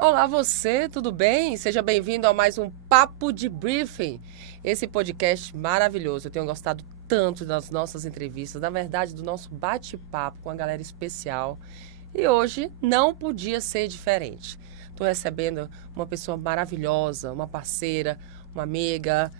Olá você, tudo bem? Seja bem-vindo a mais um Papo de Briefing. Esse podcast maravilhoso. Eu tenho gostado tanto das nossas entrevistas, na verdade, do nosso bate-papo com a galera especial. E hoje não podia ser diferente. Estou recebendo uma pessoa maravilhosa, uma parceira, uma amiga.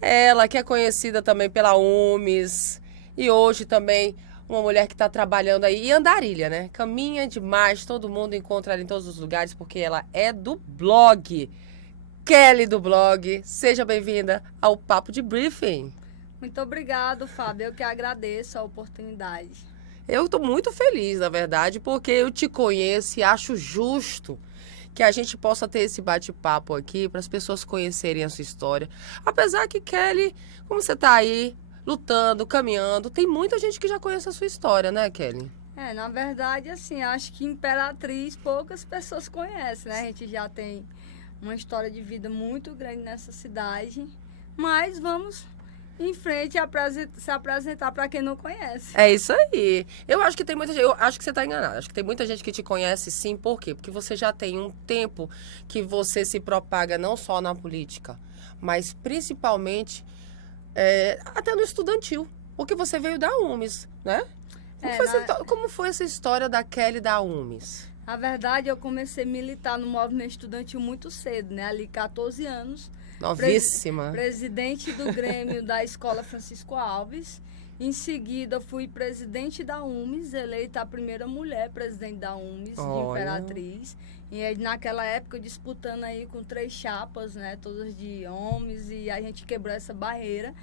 Ela que é conhecida também pela UMES. E hoje também uma mulher que está trabalhando aí em Andarilha, né? Caminha demais, todo mundo encontra ela em todos os lugares, porque ela é do blog. Kelly do blog, seja bem-vinda ao Papo de Briefing. Muito obrigado, Fábio. Eu que agradeço a oportunidade. Eu estou muito feliz, na verdade, porque eu te conheço e acho justo que a gente possa ter esse bate-papo aqui para as pessoas conhecerem a sua história. Apesar que, Kelly, como você está aí, lutando, caminhando, tem muita gente que já conhece a sua história, né, Kelly? Na verdade, assim, acho que Imperatriz poucas pessoas conhecem, né? A gente já tem uma história de vida muito grande nessa cidade, mas vamos em frente e se apresentar para quem não conhece. É isso aí. Eu acho que tem muita gente, eu acho que você está enganada. Acho que tem muita gente que te conhece, sim. Por quê? Porque você já tem um tempo que você se propaga não só na política, mas principalmente até no estudantil. Porque você veio da UMES, né? Como foi essa história da Kelly da UMES? Na verdade, eu comecei a militar no movimento estudantil muito cedo, né? Ali, 14 anos. Novíssima. Presidente do Grêmio da Escola Francisco Alves. Em seguida, fui presidente da UMES, eleita a primeira mulher presidente da UMES, de Imperatriz. E aí, naquela época, disputando aí com 3 chapas, né? Todas de homens, e a gente quebrou essa barreira.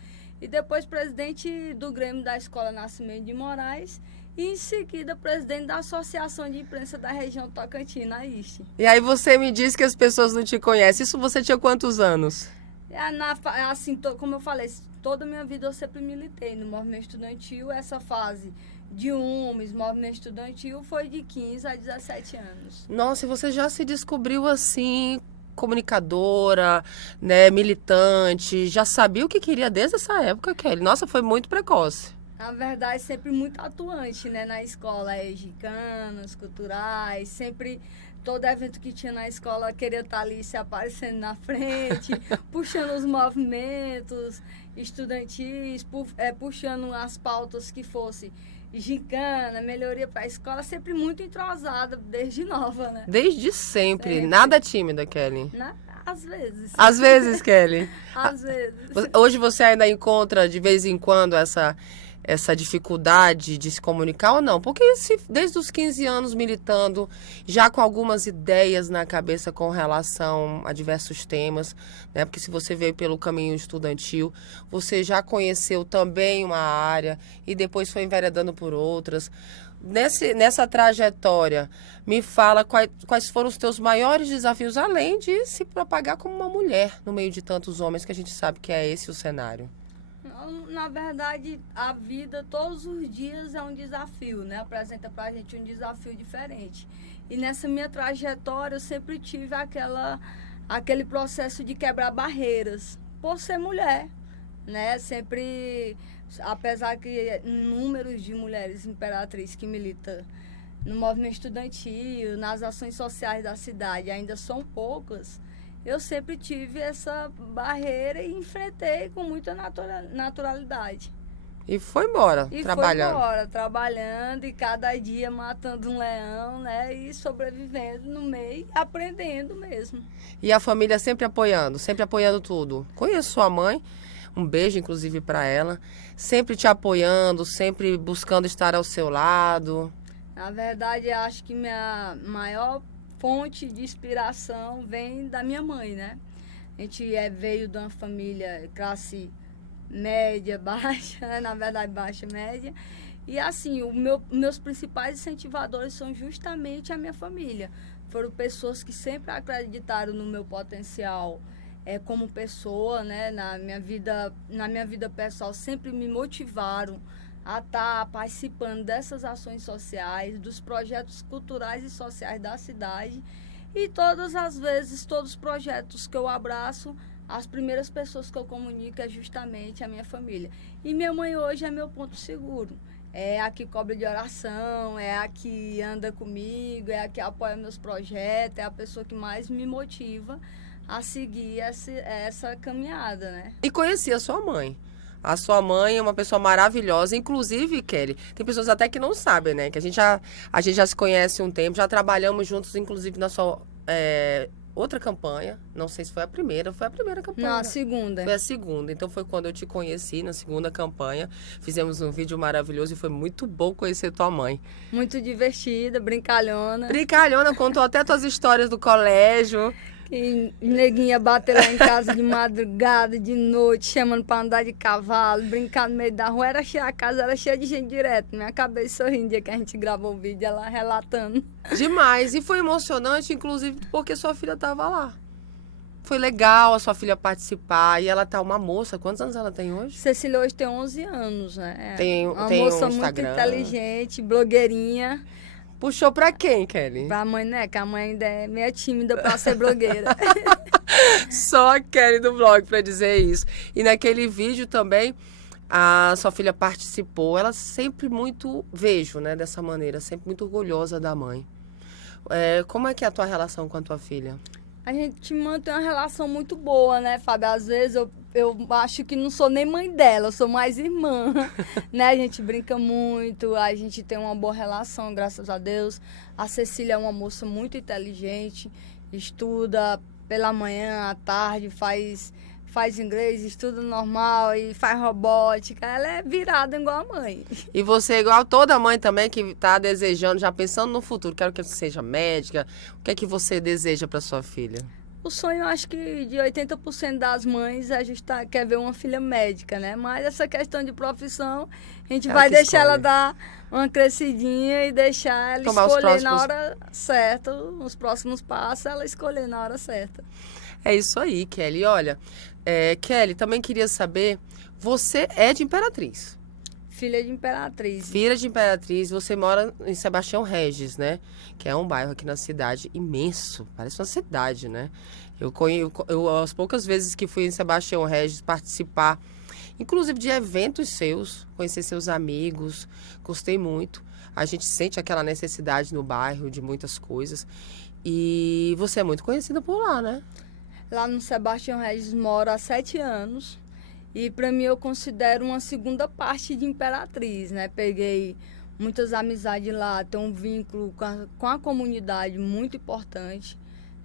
E depois, presidente do Grêmio da Escola Nascimento de Moraes. E em seguida, presidente da Associação de Imprensa da região Tocantins, a ISTE. E aí você me disse que as pessoas não te conhecem. Isso você tinha quantos anos? Assim, como eu falei, toda a minha vida eu sempre militei no movimento estudantil. Essa fase de UMES, movimento estudantil, foi de 15 a 17 anos. Nossa, e você já se descobriu assim, comunicadora, né, militante, já sabia o que queria desde essa época, Kelly? Nossa, foi muito precoce. Na verdade, sempre muito atuante, né, na escola, gincana, culturais, sempre todo evento que tinha na escola queria estar ali se aparecendo na frente, puxando os movimentos estudantis, puxando as pautas que fosse gincana, melhoria para a escola, sempre muito entrosada, desde nova, né? Desde sempre. Nada tímida, Kelly. Às vezes. Às vezes, Kelly. Às vezes. Hoje você ainda encontra de vez em quando essa dificuldade de se comunicar ou não? Porque desde os 15 anos militando, já com algumas ideias na cabeça com relação a diversos temas, né? Porque se você veio pelo caminho estudantil, você já conheceu também uma área e depois foi enveredando por outras. Nessa trajetória, me fala quais foram os teus maiores desafios, além de se propagar como uma mulher no meio de tantos homens, que a gente sabe que é esse o cenário. Na verdade, a vida todos os dias é um desafio, né? Apresenta pra gente um desafio diferente. E nessa minha trajetória eu sempre tive aquele processo de quebrar barreiras, por ser mulher, né? Sempre, apesar que números de mulheres imperatrizes que militam no movimento estudantil, nas ações sociais da cidade ainda são poucas, eu sempre tive essa barreira e enfrentei com muita naturalidade. E foi embora, trabalhando. Foi embora, trabalhando e cada dia matando um leão, né? E sobrevivendo no meio, aprendendo mesmo. E a família sempre apoiando tudo. Conheço sua mãe, um beijo inclusive para ela, sempre te apoiando, sempre buscando estar ao seu lado. Na verdade, acho que minha maior fonte de inspiração vem da minha mãe, né? A gente veio de uma família classe média, baixa, né? Na verdade, baixa, média. E assim, meus principais incentivadores são justamente a minha família. Foram pessoas que sempre acreditaram no meu potencial como pessoa, né? Na minha vida pessoal, sempre me motivaram a estar participando dessas ações sociais, dos projetos culturais e sociais da cidade. E todas as vezes, todos os projetos que eu abraço, as primeiras pessoas que eu comunico é justamente a minha família. E minha mãe hoje é meu ponto seguro. É a que cobra de oração, é a que anda comigo, é a que apoia meus projetos, é a pessoa que mais me motiva a seguir essa caminhada, né? E conheci a sua mãe. A sua mãe é uma pessoa maravilhosa. Inclusive, Kelly, tem pessoas até que não sabem, né? Que a gente já se conhece um tempo, já trabalhamos juntos, inclusive na sua outra campanha. Não sei se foi a primeira campanha. Não, a segunda. Foi a segunda. Então foi quando eu te conheci, na segunda campanha. Fizemos um vídeo maravilhoso e foi muito bom conhecer tua mãe. Muito divertida, brincalhona. Brincalhona, contou até tuas histórias do colégio. E neguinha bater lá em casa de madrugada, de noite, chamando pra andar de cavalo, brincar no meio da rua. A casa era cheia de gente direto. Minha cabeça sorrindo dia que a gente gravou o vídeo, ela relatando. Demais. E foi emocionante, inclusive, porque sua filha estava lá. Foi legal a sua filha participar. E ela tá uma moça. Quantos anos ela tem hoje? Cecília hoje tem 11 anos, né? Tem uma um moça muito Instagram. inteligente, blogueirinha. Puxou pra quem, Kelly? Pra mãe, né? Que a mãe ainda é meio tímida pra ser blogueira. Só a Kelly do blog pra dizer isso. E naquele vídeo também, a sua filha participou. Ela sempre muito, vejo, né, dessa maneira, sempre muito orgulhosa da mãe. Como é que é a tua relação com a tua filha? A gente mantém uma relação muito boa, né, Fábio? Às vezes eu acho que não sou nem mãe dela, eu sou mais irmã, né? A gente brinca muito, a gente tem uma boa relação, graças a Deus. A Cecília é uma moça muito inteligente, estuda pela manhã, à tarde, faz inglês, estuda normal e faz robótica. Ela é virada igual a mãe. E você é igual toda mãe também que está desejando, já pensando no futuro, quero que você seja médica. O que é que você deseja para sua filha? O sonho, acho que de 80% das mães, a gente quer ver uma filha médica, né? Mas essa questão de profissão, a gente vai deixar ela dar uma crescidinha e deixar ela escolher na hora certa, os próximos passos, ela escolher na hora certa. É isso aí, Kelly. Olha, Kelly, também queria saber, você é de Imperatriz. Filha de Imperatriz. Filha de Imperatriz, você mora em Sebastião Regis, né? Que é um bairro aqui na cidade imenso, parece uma cidade, né? Eu as poucas vezes que fui em Sebastião Regis participar, inclusive de eventos seus, conhecer seus amigos, gostei muito. A gente sente aquela necessidade no bairro de muitas coisas. E você é muito conhecida por lá, né? Lá no Sebastião Regis moro há 7 anos. E para mim eu considero uma segunda parte de Imperatriz, né? Peguei muitas amizades lá, tenho um vínculo com a comunidade muito importante,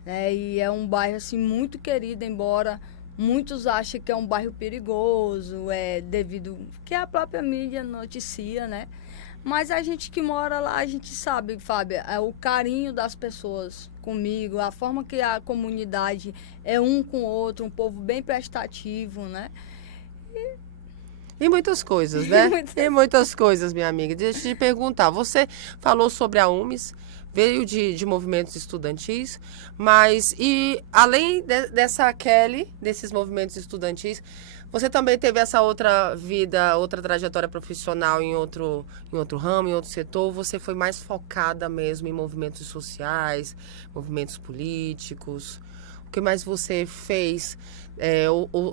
né? E é um bairro assim muito querido, embora muitos achem que é um bairro perigoso, devido que a própria mídia noticia, né? Mas a gente que mora lá, a gente sabe, Fábio, o carinho das pessoas comigo, a forma que a comunidade é um com o outro, um povo bem prestativo, né? E muitas coisas, né? E muitas coisas, minha amiga. Deixa eu te perguntar, você falou sobre a UMES, veio de movimentos estudantis, mas e além dessa Kelly, desses movimentos estudantis, você também teve essa outra vida, outra trajetória profissional em outro ramo, em outro setor? Você foi mais focada mesmo em movimentos sociais, movimentos políticos? O que mais você fez,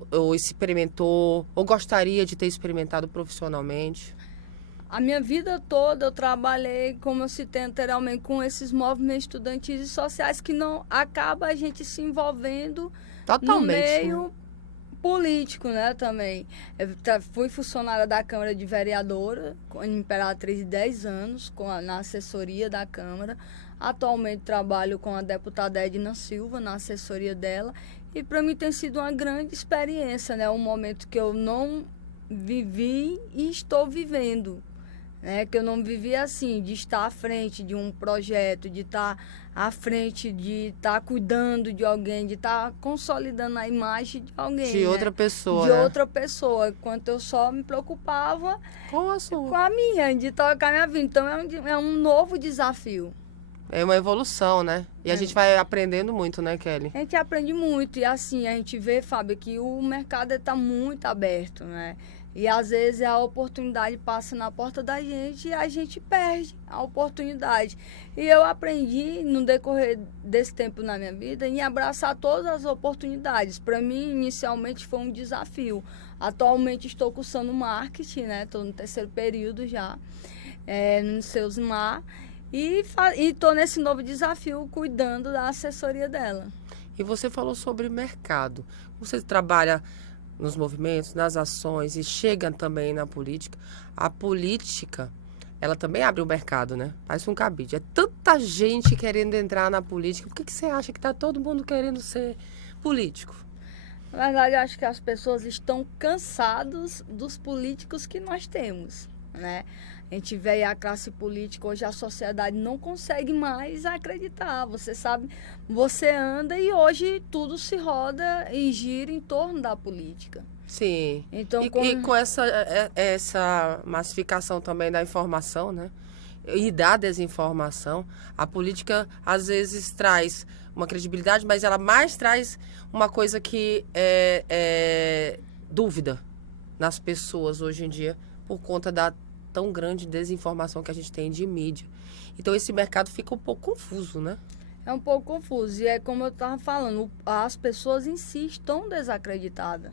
ou experimentou, ou gostaria de ter experimentado profissionalmente? A minha vida toda eu trabalhei, como eu citei anteriormente, com esses movimentos estudantis e sociais que não acaba a gente se envolvendo Totalmente, no meio, né? Político, né, também. Eu fui funcionária da Câmara de Vereadora, em Imperatriz, 10 anos, na assessoria da Câmara. Atualmente trabalho com a deputada Edna Silva, na assessoria dela. E para mim tem sido uma grande experiência, né? Um momento que eu não vivi e estou vivendo. Né? Que eu não vivi assim, de estar à frente de um projeto, de estar à frente, de estar cuidando de alguém, de estar consolidando a imagem de alguém. De outra pessoa, De né? outra pessoa, enquanto eu só me preocupava Com a sua. com a minha, de tocar minha vida. Então é um novo desafio. É uma evolução, né? E a gente vai aprendendo muito, né, Kelly? A gente aprende muito e assim, a gente vê, Fábio, que o mercado está muito aberto, né? E às vezes a oportunidade passa na porta da gente e a gente perde a oportunidade. E eu aprendi no decorrer desse tempo na minha vida em abraçar todas as oportunidades. Para mim, inicialmente foi um desafio. Atualmente estou cursando marketing, né? Estou no 3º período já, no Seusmar. E estou nesse novo desafio cuidando da assessoria dela. E você falou sobre mercado. Você trabalha nos movimentos, nas ações e chega também na política. A política, ela também abre o mercado, né? Parece um cabide. É tanta gente querendo entrar na política. Por que você acha que está todo mundo querendo ser político? Na verdade, eu acho que as pessoas estão cansadas dos políticos que nós temos, né? A gente vê a classe política, hoje a sociedade não consegue mais acreditar. Você sabe, você anda e hoje tudo se roda e gira em torno da política. Sim. Então, e com essa massificação também da informação, né? E da desinformação, a política às vezes traz uma credibilidade, mas ela mais traz uma coisa que é dúvida nas pessoas hoje em dia, por conta da tão grande desinformação que a gente tem de mídia. Então esse mercado fica um pouco confuso, né? É um pouco confuso. E é como eu estava falando, as pessoas em si estão desacreditadas.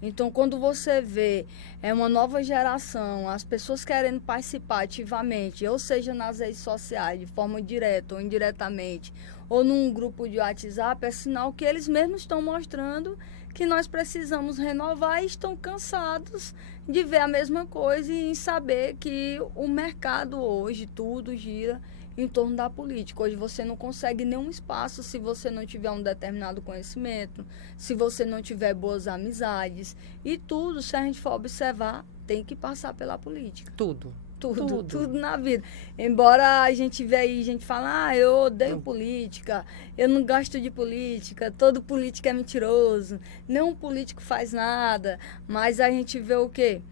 Então, quando você vê uma nova geração, as pessoas querendo participar ativamente, ou seja, nas redes sociais, de forma direta ou indiretamente, ou num grupo de WhatsApp, é sinal que eles mesmos estão mostrando que nós precisamos renovar e estão cansados de ver a mesma coisa e em saber que o mercado hoje, tudo gira em torno da política. Hoje você não consegue nenhum espaço se você não tiver um determinado conhecimento, se você não tiver boas amizades. E tudo, se a gente for observar, tem que passar pela política. Tudo. Tudo na vida. Embora a gente vê aí, a gente fala, eu odeio política, eu não gosto de política, todo político é mentiroso, nenhum político faz nada, mas a gente vê o quê?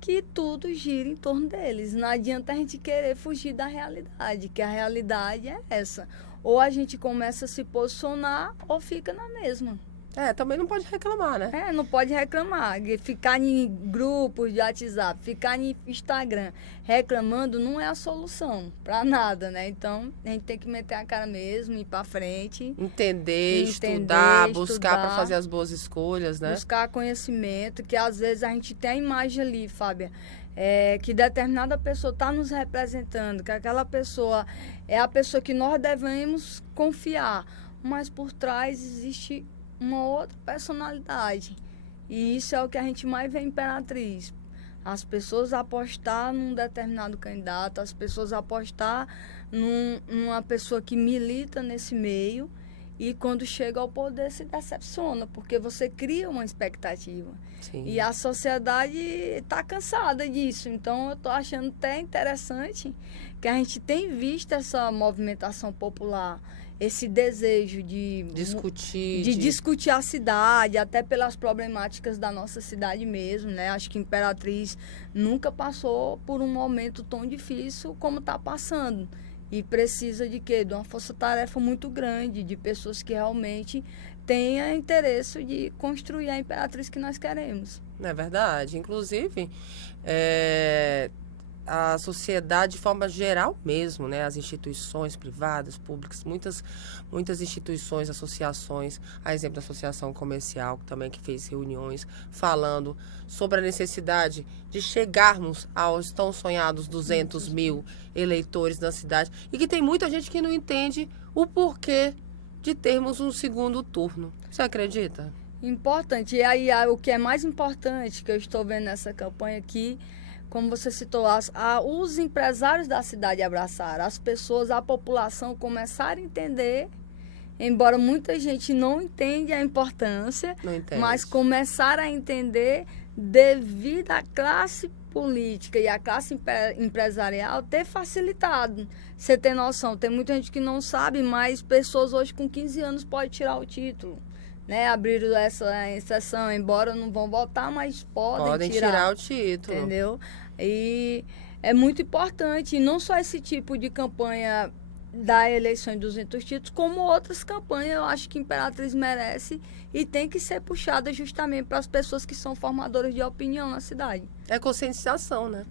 Que tudo gira em torno deles. Não adianta a gente querer fugir da realidade, que a realidade é essa. Ou a gente começa a se posicionar ou fica na mesma. Também não pode reclamar, né? Não pode reclamar. Ficar em grupos de WhatsApp, ficar em Instagram reclamando não é a solução para nada, né? Então, a gente tem que meter a cara mesmo, ir para frente. Entender, estudar, buscar para fazer as boas escolhas, né? Buscar conhecimento, que às vezes a gente tem a imagem ali, Fábia, que determinada pessoa está nos representando, que aquela pessoa é a pessoa que nós devemos confiar, mas por trás existe uma outra personalidade. E isso é o que a gente mais vê em Imperatriz. As pessoas apostar num determinado candidato, as pessoas apostar numa pessoa que milita nesse meio e quando chega ao poder se decepciona, porque você cria uma expectativa. Sim. E a sociedade está cansada disso. Então, eu estou achando até interessante que a gente tem visto essa movimentação popular, esse desejo de discutir a cidade, até pelas problemáticas da nossa cidade mesmo, né? Acho que Imperatriz nunca passou por um momento tão difícil como está passando. E precisa de quê? De uma força-tarefa muito grande, de pessoas que realmente tenham interesse de construir a Imperatriz que nós queremos. É verdade. Inclusive, a sociedade de forma geral mesmo, né? As instituições privadas, públicas, muitas instituições, associações, a exemplo da Associação Comercial, também que fez reuniões falando sobre a necessidade de chegarmos aos tão sonhados 200 mil eleitores na cidade e que tem muita gente que não entende o porquê de termos um segundo turno. Você acredita? Importante. E aí, o que é mais importante que eu estou vendo nessa campanha aqui, como você citou, os empresários da cidade abraçaram, as pessoas, a população começaram a entender, embora muita gente não entenda a importância, mas começaram a entender devido à classe política e à classe empresarial ter facilitado. Você tem noção, tem muita gente que não sabe, mas pessoas hoje com 15 anos podem tirar o título. Né, abriram essa exceção, embora não vão votar, mas podem tirar o título. Entendeu? E é muito importante, e não só esse tipo de campanha da eleição em 200 títulos, como outras campanhas, eu acho que Imperatriz merece e tem que ser puxada justamente para as pessoas que são formadoras de opinião na cidade. É conscientização, né?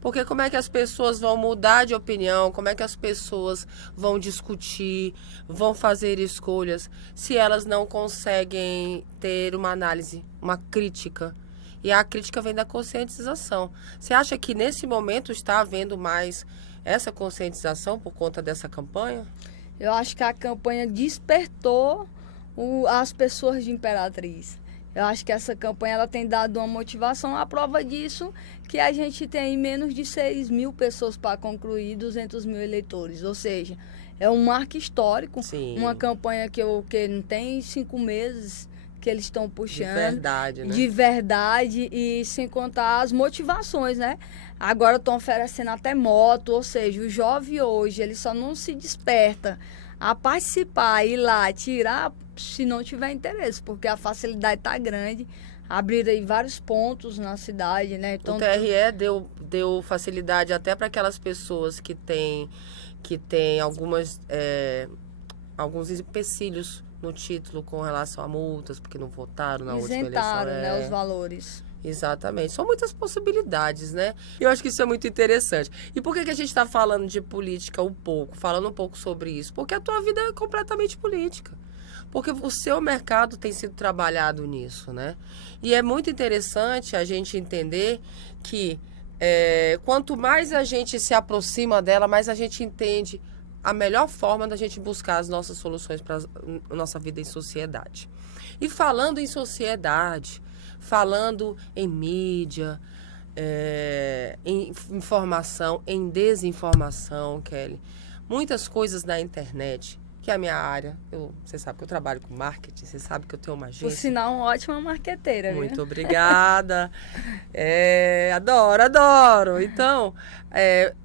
Porque como é que as pessoas vão mudar de opinião, como é que as pessoas vão discutir, vão fazer escolhas, se elas não conseguem ter uma análise, uma crítica. E a crítica vem da conscientização. Você acha que nesse momento está havendo mais essa conscientização por conta dessa campanha? Eu acho que a campanha despertou as pessoas de Imperatriz. Eu acho que essa campanha ela tem dado uma motivação. A prova disso que a gente tem menos de 6 mil pessoas para concluir 200 mil eleitores. Ou seja, é um marco histórico. Sim. Uma campanha que não tem 5 meses que eles estão puxando. De verdade, né? De verdade e sem contar as motivações, né? Agora estão oferecendo até moto, ou seja, o jovem hoje, ele só não se desperta a participar, ir lá, tirar, se não tiver interesse, porque a facilidade está grande. Abriram aí vários pontos na cidade, né? Então, o TRE deu facilidade até para aquelas pessoas que têm alguns empecilhos no título com relação a multas, porque não votaram na última eleição. Isentaram, né, os valores. Exatamente. São muitas possibilidades, né? Eu acho que isso é muito interessante. E por que a gente está falando de política falando um pouco sobre isso? Porque a tua vida é completamente política. Porque o seu mercado tem sido trabalhado nisso, né? E é muito interessante a gente entender que quanto mais a gente se aproxima dela, mais a gente entende a melhor forma da gente buscar as nossas soluções para a nossa vida em sociedade. E falando em sociedade, falando em mídia, em informação, em desinformação, Kelly, muitas coisas na internet, que é a minha área. Você sabe que eu trabalho com marketing, você sabe que eu tenho uma agência. Por sinal, uma ótima marqueteira, viu? Muito obrigada. Adoro. Então,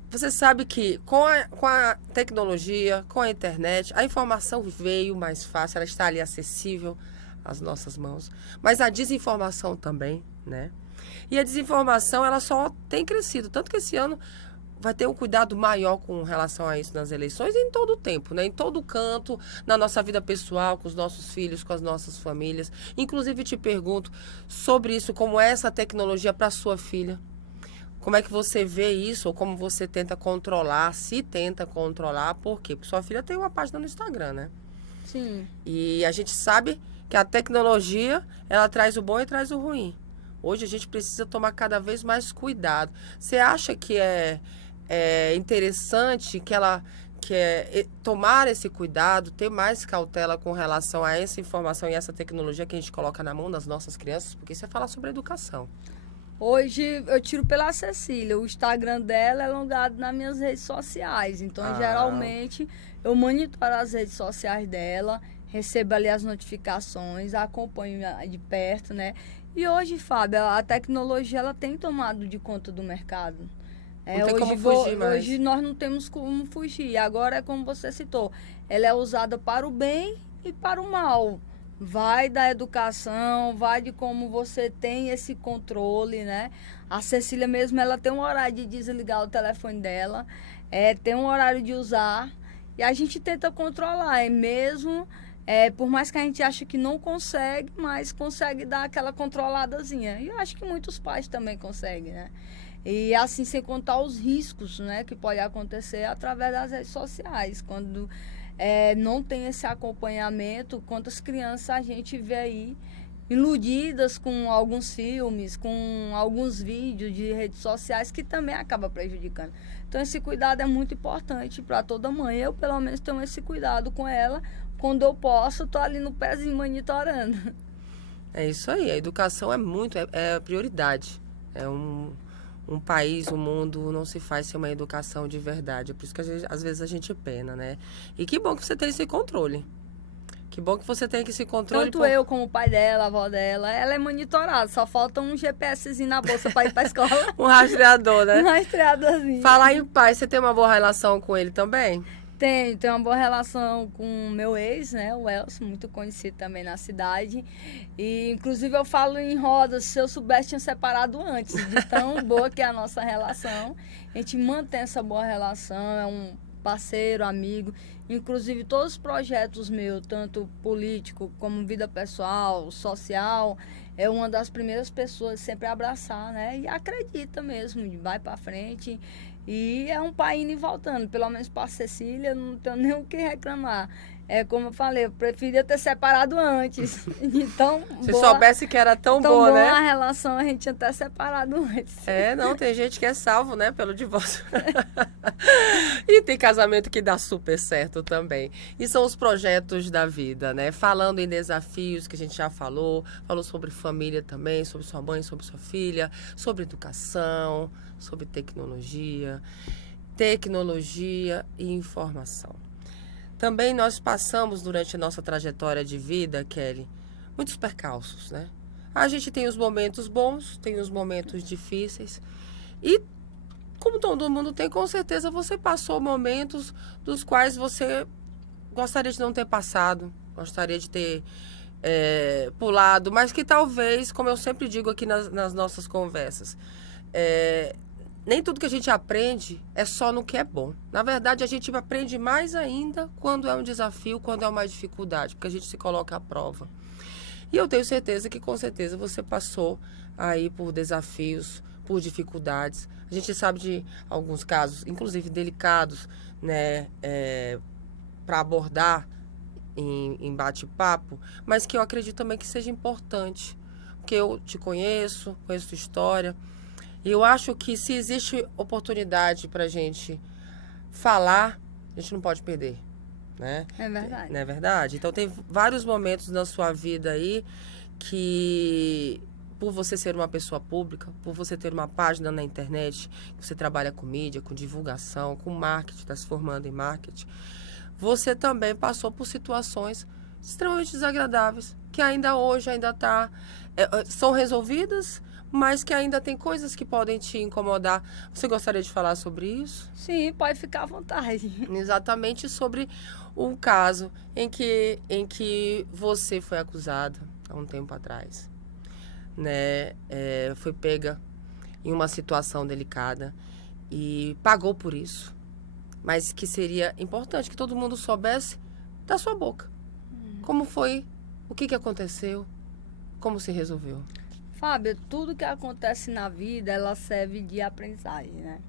você sabe que com a tecnologia, com a internet, a informação veio mais fácil, ela está ali acessível às nossas mãos. Mas a desinformação também, né? E a desinformação, ela só tem crescido. Tanto que esse ano vai ter um cuidado maior com relação a isso nas eleições e em todo o tempo, né? Em todo canto, na nossa vida pessoal, com os nossos filhos, com as nossas famílias. Inclusive, te pergunto sobre isso, como é essa tecnologia para a sua filha. Como é que você vê isso, ou como você tenta controlar, se tenta controlar, por quê? Porque sua filha tem uma página no Instagram, né? Sim. E a gente sabe que a tecnologia, ela traz o bom e traz o ruim. Hoje a gente precisa tomar cada vez mais cuidado. Você acha que é interessante tomar esse cuidado, ter mais cautela com relação a essa informação e essa tecnologia que a gente coloca na mão das nossas crianças? Porque isso é falar sobre educação. Hoje eu tiro pela Cecília. O Instagram dela é logado nas minhas redes sociais. Então, geralmente, eu monitoro as redes sociais dela, recebo ali as notificações, acompanho de perto, né? E hoje, Fábio, a tecnologia ela tem tomado de conta do mercado. Não tem como fugir mais. Hoje nós não temos como fugir. Agora é como você citou. Ela é usada para o bem e para o mal. Vai da educação, vai de como você tem esse controle, né? A Cecília mesmo, ela tem um horário de desligar o telefone dela, tem um horário de usar, e a gente tenta controlar, por mais que a gente ache que não consegue, mas consegue dar aquela controladazinha. E eu acho que muitos pais também conseguem, né? E assim, sem contar os riscos, né, que pode acontecer através das redes sociais, quando não tem esse acompanhamento, quantas crianças a gente vê aí iludidas com alguns filmes, com alguns vídeos de redes sociais que também acaba prejudicando. Então esse cuidado é muito importante para toda mãe. Eu pelo menos tenho esse cuidado com ela. Quando eu posso, estou ali no pezinho monitorando. É isso aí, a educação é prioridade. É um país, um mundo não se faz sem uma educação de verdade. É por isso que às vezes a gente pena, né? E que bom que você tem esse controle. Que bom que você tem esse controle. Tanto eu como o pai dela, a avó dela, ela é monitorada. Só falta um GPSzinho na bolsa para ir para a escola. Um rastreador, né? Um rastreadorzinho. Falar em pai, você tem uma boa relação com ele também? Tenho uma boa relação com o meu ex, né, o Elcio, muito conhecido também na cidade. E, inclusive, eu falo em rodas, se eu soubesse, tinha separado antes, de tão boa que é a nossa relação. A gente mantém essa boa relação, parceiro, amigo. Inclusive, todos os projetos meus, tanto político como vida pessoal, social, é uma das primeiras pessoas sempre a abraçar, né? E acredita mesmo, vai para frente. E é um pai indo e voltando. Pelo menos para Cecília, não tenho nem o que reclamar. É como eu falei, eu preferia ter separado antes. Então, se soubesse que era tão boa, né? A relação, a gente tinha até separado antes. Não, tem gente que é salvo, né, pelo divórcio. E tem casamento que dá super certo também. E são os projetos da vida, né? Falando em desafios que a gente já falou sobre família também, sobre sua mãe, sobre sua filha, sobre educação, sobre tecnologia e informação. Também nós passamos, durante a nossa trajetória de vida, Kelly, muitos percalços, né? A gente tem os momentos bons, tem os momentos difíceis. E, como todo mundo tem, com certeza você passou momentos dos quais você gostaria de não ter passado, gostaria de ter pulado, mas que talvez, como eu sempre digo aqui nas nossas conversas, nem tudo que a gente aprende é só no que é bom. Na verdade, a gente aprende mais ainda quando é um desafio, quando é uma dificuldade, porque a gente se coloca à prova. E eu tenho certeza que, com certeza, você passou aí por desafios, por dificuldades. A gente sabe de alguns casos, inclusive delicados, né, para abordar em bate-papo, mas que eu acredito também que seja importante, porque eu te conheço sua história. E eu acho que se existe oportunidade para a gente falar, a gente não pode perder, né? É verdade. Não é verdade? Então, tem vários momentos na sua vida aí que, por você ser uma pessoa pública, por você ter uma página na internet, você trabalha com mídia, com divulgação, com marketing, está se formando em marketing, você também passou por situações extremamente desagradáveis, que ainda hoje são resolvidas, mas que ainda tem coisas que podem te incomodar. Você gostaria de falar sobre isso? Sim, pode ficar à vontade. Exatamente sobre um caso em que você foi acusada há um tempo atrás, né? Foi pega em uma situação delicada e pagou por isso, mas que seria importante que todo mundo soubesse da sua boca. Como foi? O que aconteceu? Como se resolveu? Fábio, tudo que acontece na vida, ela serve de aprendizagem, né?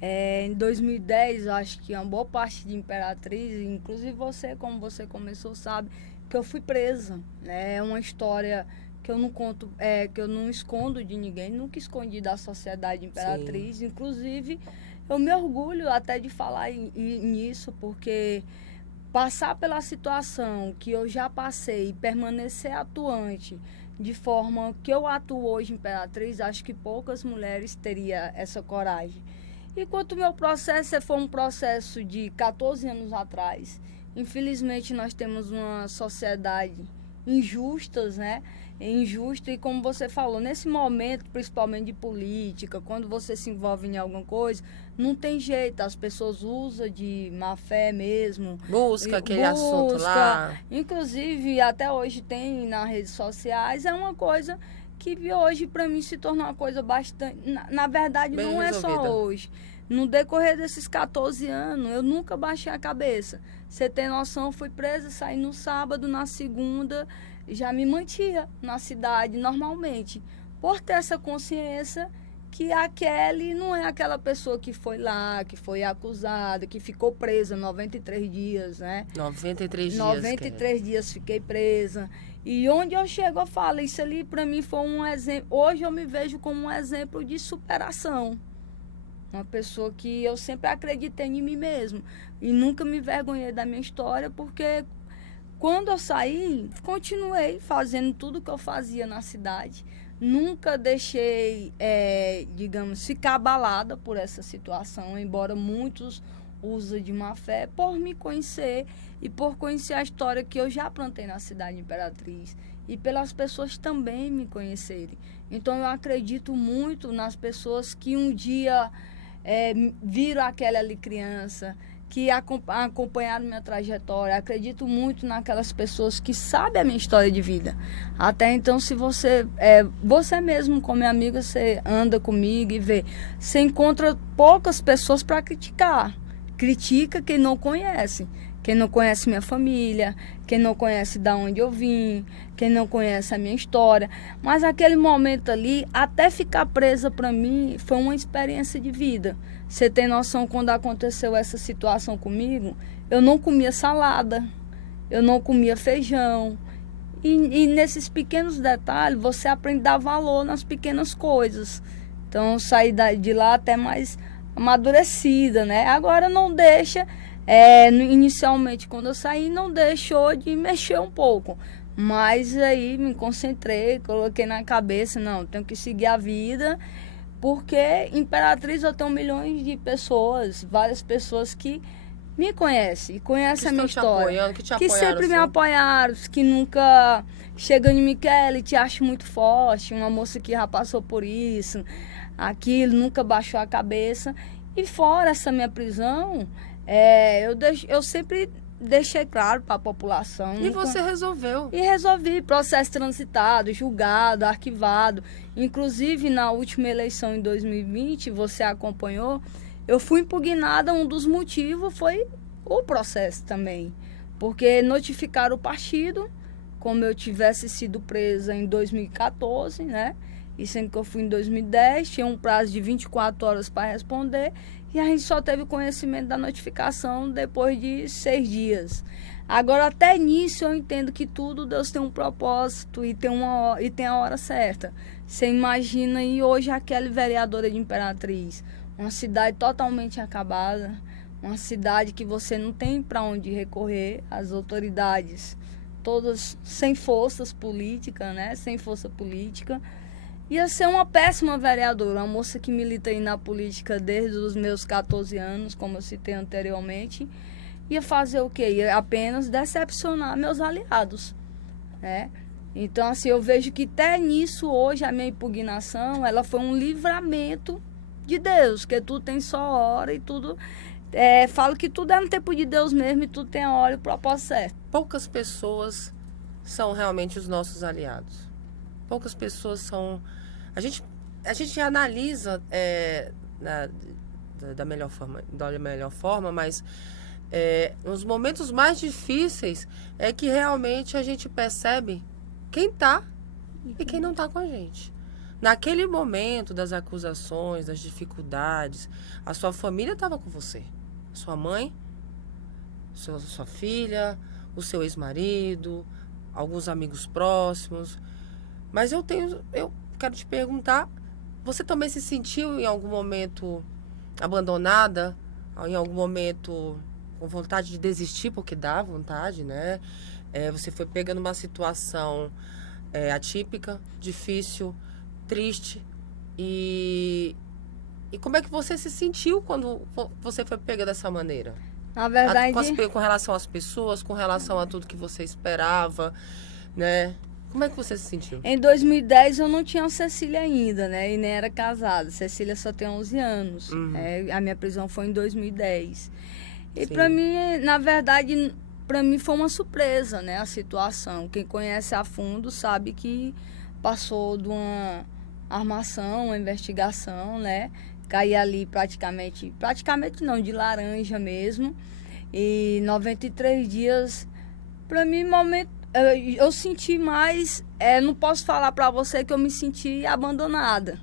Em 2010, eu acho que uma boa parte de Imperatriz, inclusive você, como você começou, sabe, que eu fui presa, né? É uma história que eu não conto, que eu não escondo de ninguém, nunca escondi da sociedade Imperatriz. Sim. Inclusive, eu me orgulho até de falar nisso, porque passar pela situação que eu já passei e permanecer atuante de forma que eu atuo hoje em Imperatriz, acho que poucas mulheres teriam essa coragem. Enquanto o meu processo foi um processo de 14 anos atrás, infelizmente nós temos uma sociedade injusta, né? Injusta, e como você falou, nesse momento, principalmente de política, quando você se envolve em alguma coisa, não tem jeito, as pessoas usam de má fé mesmo. Busca aquele assunto lá. Inclusive, até hoje tem nas redes sociais, é uma coisa que hoje para mim se tornou uma coisa bastante... Na verdade, bem não resolvida. É só hoje. No decorrer desses 14 anos, eu nunca baixei a cabeça. Você tem noção, eu fui presa, saí no sábado, na segunda... já me mantinha na cidade normalmente, por ter essa consciência que a Kelly não é aquela pessoa que foi lá, que foi acusada, que ficou presa 93 dias, né? 93 dias. 93 dias fiquei presa. E onde eu chego, eu falo, isso ali para mim foi um exemplo. Hoje eu me vejo como um exemplo de superação. Uma pessoa que eu sempre acreditei em mim mesmo. E nunca me envergonhei da minha história, porque quando eu saí, continuei fazendo tudo que eu fazia na cidade. Nunca deixei, digamos, ficar abalada por essa situação, embora muitos usem de má fé, por me conhecer e por conhecer a história que eu já plantei na cidade de Imperatriz. E pelas pessoas também me conhecerem. Então, eu acredito muito nas pessoas que um dia viram aquela ali criança, que acompanharam minha trajetória. Acredito muito naquelas pessoas que sabem a minha história de vida. Até então, se você mesmo, como minha amiga, você anda comigo e vê, você encontra poucas pessoas para criticar. critica quem não conhece. Quem não conhece minha família, quem não conhece de onde eu vim, quem não conhece a minha história. Mas aquele momento ali, até ficar presa para mim, foi uma experiência de vida. Você tem noção, quando aconteceu essa situação comigo, eu não comia salada, eu não comia feijão. E nesses pequenos detalhes, você aprende a dar valor nas pequenas coisas. Então, eu saí de lá até mais amadurecida, né? Agora não deixa... inicialmente, quando eu saí, não deixou de mexer um pouco. Mas aí me concentrei, coloquei na cabeça, não, tenho que seguir a vida. Porque Imperatriz eu tenho milhões de pessoas, várias pessoas que me conhecem, conhecem a minha história. Que sempre me apoiaram, que nunca chegam em mim, Kelly, te acho muito forte, uma moça que já passou por isso, aquilo, nunca baixou a cabeça. E fora essa minha prisão... eu sempre deixei claro para a população. E você resolveu? E resolvi. Processo transitado, julgado, arquivado. Inclusive, na última eleição em 2020, você acompanhou, eu fui impugnada. Um dos motivos foi o processo também. Porque notificaram o partido, como eu tivesse sido presa em 2014, né? E sendo que eu fui em 2010, tinha um prazo de 24 horas para responder. E a gente só teve conhecimento da notificação depois de 6 dias. Agora, até nisso, eu entendo que tudo, Deus tem um propósito e tem a hora certa. Você imagina aí hoje aquela vereadora de Imperatriz, uma cidade totalmente acabada, uma cidade que você não tem para onde recorrer, as autoridades todas sem forças políticas, né? Sem força política. Ia ser uma péssima vereadora, uma moça que milita aí na política desde os meus 14 anos, como eu citei anteriormente. Ia fazer o quê? Ia apenas decepcionar meus aliados, né? Então, assim, eu vejo que até nisso, hoje, a minha impugnação, ela foi um livramento de Deus, que tudo tem só hora e tudo... falo que tudo é no tempo de Deus mesmo e tudo tem a hora e o propósito certo. Poucas pessoas são realmente os nossos aliados. Poucas pessoas são... A gente analisa da melhor forma, mas nos momentos mais difíceis é que realmente a gente percebe quem tá e quem não tá com a gente. Naquele momento das acusações, das dificuldades, a sua família estava com você. Sua mãe, sua filha, o seu ex-marido, alguns amigos próximos. Mas eu quero te perguntar, você também se sentiu em algum momento abandonada? Em algum momento com vontade de desistir, porque dá vontade, né? Você foi pegando uma situação atípica, difícil, triste. E como é que você se sentiu quando você foi pega dessa maneira? Na verdade... Com relação às pessoas, com relação a tudo que você esperava, né? Como é que você se sentiu? Em 2010 eu não tinha a Cecília ainda, né? E nem era casada. Cecília só tem 11 anos. Uhum. A minha prisão foi em 2010. E Sim. para mim, na verdade, para mim foi uma surpresa, né? A situação. Quem conhece a fundo sabe que passou de uma armação, uma investigação, né? Caí ali praticamente não, de laranja mesmo. E 93 dias, para mim, momento... Eu senti mais, não posso falar para você que eu me senti abandonada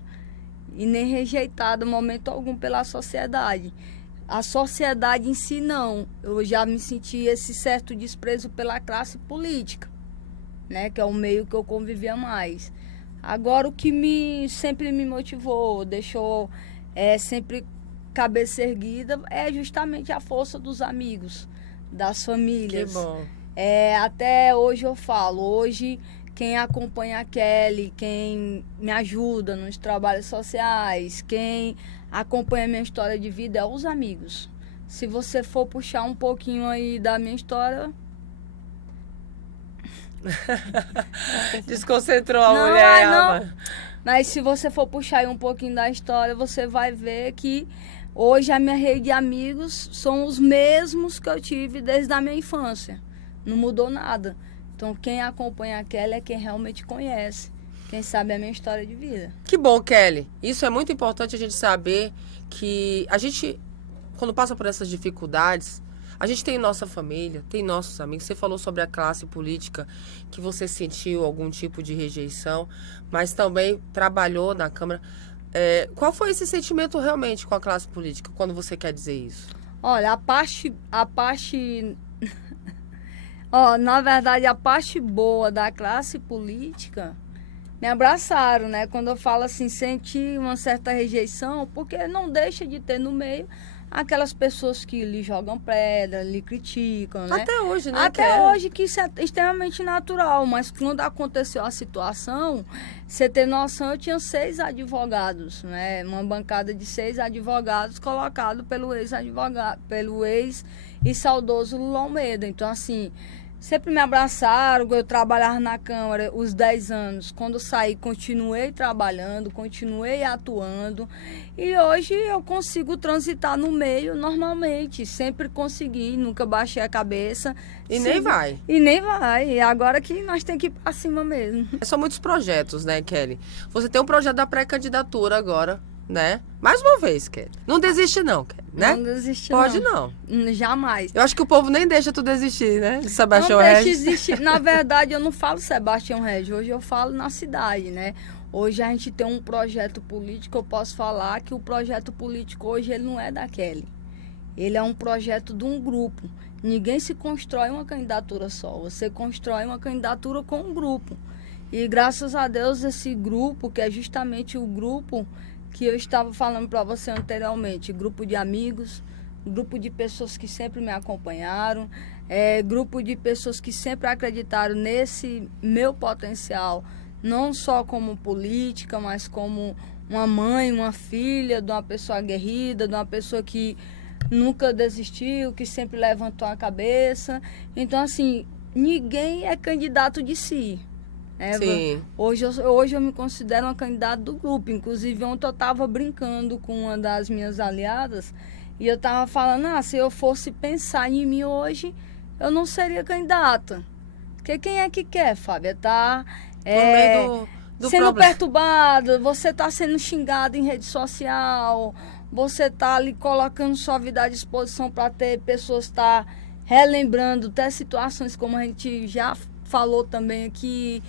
e nem rejeitada em momento algum pela sociedade. A sociedade em si não, eu já me senti esse certo desprezo pela classe política, né, que é o meio que eu convivia mais. Agora o que sempre me motivou, deixou sempre cabeça erguida, é justamente a força dos amigos, das famílias. Que bom. Até hoje eu falo, hoje quem acompanha a Kelly, quem me ajuda nos trabalhos sociais, quem acompanha a minha história de vida é os amigos. Se você for puxar um pouquinho aí da minha história... Desconcentrou a mulher, não. Mas se você for puxar aí um pouquinho da história, você vai ver que hoje a minha rede de amigos são os mesmos que eu tive desde a minha infância. Não mudou nada. Então, quem acompanha a Kelly é quem realmente conhece. Quem sabe a minha história de vida. Que bom, Kelly. Isso é muito importante a gente saber que a gente, quando passa por essas dificuldades, a gente tem nossa família, tem nossos amigos. Você falou sobre a classe política, que você sentiu algum tipo de rejeição, mas também trabalhou na Câmara. Qual foi esse sentimento realmente com a classe política, quando você quer dizer isso? Olha, ó, na verdade, a parte boa da classe política me abraçaram, né? Quando eu falo assim, senti uma certa rejeição, porque não deixa de ter no meio aquelas pessoas que lhe jogam pedra, lhe criticam, né? Até hoje, né? Até hoje, que isso é extremamente natural, mas quando aconteceu a situação, você tem noção, eu tinha 6 advogados, né? Uma bancada de 6 advogados colocado pelo ex-advogado, pelo ex e saudoso Lula Almeida. Então, assim, sempre me abraçaram. Eu trabalhava na Câmara os 10 anos. Quando saí, continuei trabalhando, continuei atuando. E hoje eu consigo transitar no meio normalmente. Sempre consegui, nunca baixei a cabeça. E nem vai. E nem vai. E agora que nós temos que ir para cima mesmo. São muitos projetos, né, Kelly? Você tem um projeto da pré-candidatura agora, né? Mais uma vez, Kelly. Não desiste não, Kelly, né? Não desiste Pode não. Jamais. Eu acho que o povo nem deixa tu desistir, né? De Sebastião Não deixa Regis. existir. Na verdade, eu não falo Sebastião Regis, hoje eu falo na cidade, né? Hoje a gente tem um projeto político, eu posso falar que o projeto político hoje ele não é da Kelly. Ele é um projeto de um grupo. Ninguém se constrói uma candidatura só, você constrói uma candidatura com um grupo. E graças a Deus esse grupo, que é justamente o grupo que eu estava falando para você anteriormente, grupo de amigos, grupo de pessoas que sempre me acompanharam, grupo de pessoas que sempre acreditaram nesse meu potencial, não só como política, mas como uma mãe, uma filha de uma pessoa aguerrida, de uma pessoa que nunca desistiu, que sempre levantou a cabeça. Então, assim, ninguém é candidato de si. Sim. Hoje eu me considero uma candidata do grupo. Inclusive, ontem eu estava brincando com uma das minhas aliadas e eu estava falando, se eu fosse pensar em mim hoje, eu não seria candidata. Porque quem é que quer, Fábia? Tá no meio do sendo problema. perturbado, você está sendo xingado em rede social, você está ali colocando sua vida à disposição para ter pessoas estar relembrando até situações como a gente já falou também aqui,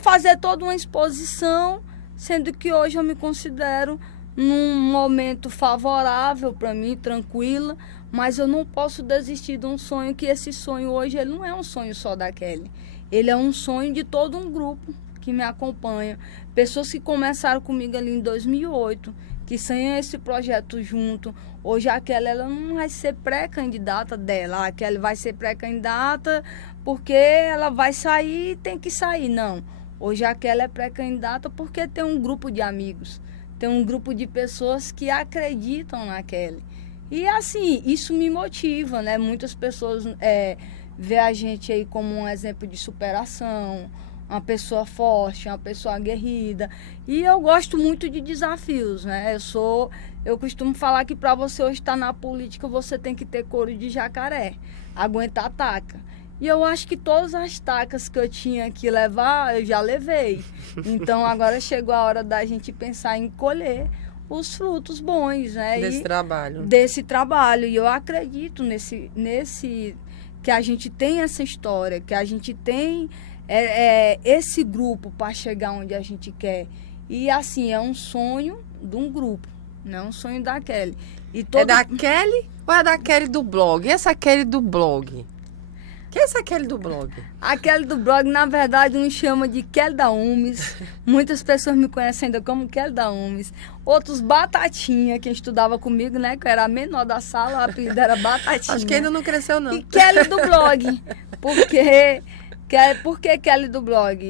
fazer toda uma exposição, sendo que hoje eu me considero num momento favorável para mim, tranquila, mas eu não posso desistir de um sonho, que esse sonho hoje ele não é um sonho só da Kelly, ele é um sonho de todo um grupo que me acompanha, pessoas que começaram comigo ali em 2008, que sem esse projeto junto. Hoje a Kelly ela não vai ser pré-candidata dela, a Kelly vai ser pré-candidata porque ela vai sair e tem que sair, não. Hoje a Kelly é pré-candidata porque tem um grupo de amigos, tem um grupo de pessoas que acreditam na Kelly. E assim, isso me motiva, né? Muitas pessoas vê a gente aí como um exemplo de superação, uma pessoa forte, uma pessoa aguerrida. E eu gosto muito de desafios, né? Eu costumo falar que para você hoje estar na política, você tem que ter couro de jacaré, aguentar a taca. E eu acho que todas as tacas que eu tinha que levar, eu já levei. Então agora chegou a hora da gente pensar em colher os frutos bons, né? Desse trabalho. E eu acredito nesse que a gente tem essa história, que a gente tem esse grupo para chegar onde a gente quer. E assim, é um sonho de um grupo, não é um sonho da Kelly. É da Kelly ou é da Kelly do blog? E essa Kelly do blog? Quem é essa Kelly do blog? A Kelly do blog, na verdade, me chama de Kelly da Umes. Muitas pessoas me conhecem ainda como Kelly da Umes. Outros, Batatinha, que estudava comigo, né? Que eu era a menor da sala, o apelido era Batatinha. Acho que ainda não cresceu, não. E Kelly do blog. Por que Kelly do blog?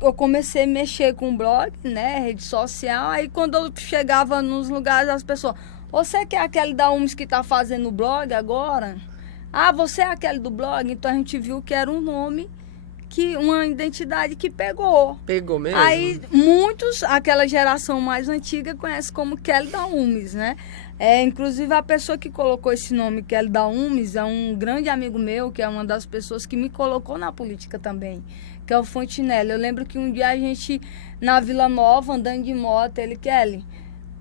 Eu comecei a mexer com o blog, né? Rede social. Aí quando eu chegava nos lugares, as pessoas... Você que é a Kelly da Umes que tá fazendo o blog agora? Você é a Kelly do blog? Então a gente viu que era um nome, uma identidade que pegou. Pegou mesmo? Aí muitos, aquela geração mais antiga, conhece como Kelly da Umes, né? Inclusive a pessoa que colocou esse nome, Kelly da Umes, é um grande amigo meu, que é uma das pessoas que me colocou na política também, que é o Fontinelli. Eu lembro que um dia a gente, na Vila Nova, andando de moto, ele, Kelly,